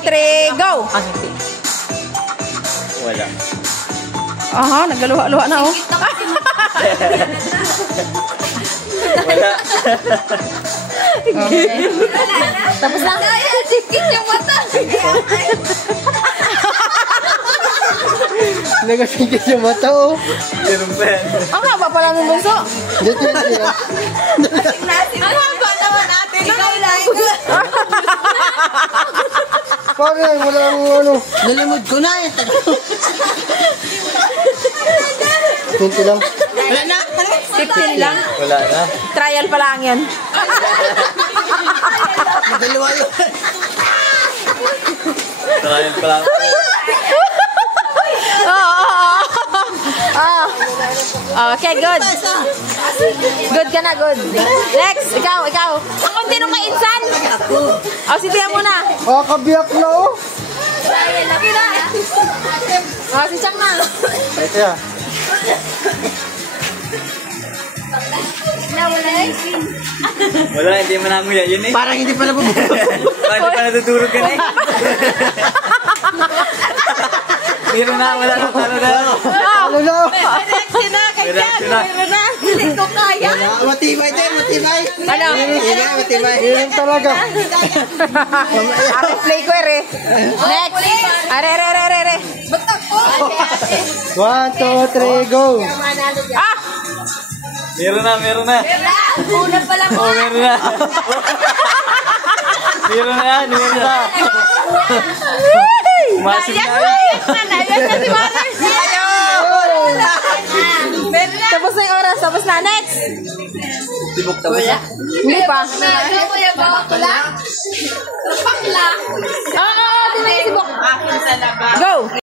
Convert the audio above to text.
3, go! Wala. Aha, nagluha-luha na oh. Wala. Okay. Tapos na. Sikit yung mata. Nagasikit yung mata, oh. Ganun pa yan. Ang haba pala ng bunso. Dito yan sila. Ang haba naman natin. Ikaw lang. Paano yan? Walang ano. Nalimod ko na eh. 20 lang. Wala na. 15 lang. Wala na. Trial pa lang yan. Dalawa yun. Trial pa lang. Okay, good. Good ka na, good. Next, ikaw. Ang konti nung kainsan. Oh, si Tia muna. Ah, kabiyak na, oh. Laki na. Oh, si Chang na. Ito yan. Wala, hindi mo namuya. Yun eh. Parang hindi pa nabubuo. Hindi pa natutulog ka na eh. Meron na, wala na. Ano na? Ano na? Reaction na. Reaction na. Meron na. Hindi ko kaya. Matibay din, matibay. Ano? Matibay. Yan talaga. Play ko eh. Next. Are. Batak ko. 1, 2, 3, go. Ah! Meron na. Una pa lang. Oh, meron na. Meron na. Massive na yun. Nayak na si Mother. Tapos na yung oras. Tapos na. Next. Tibok tapos na. Hindi pa. Ano ko yung bakla? Bakla. Oo, di na yung sibok. Akin talaga. Go!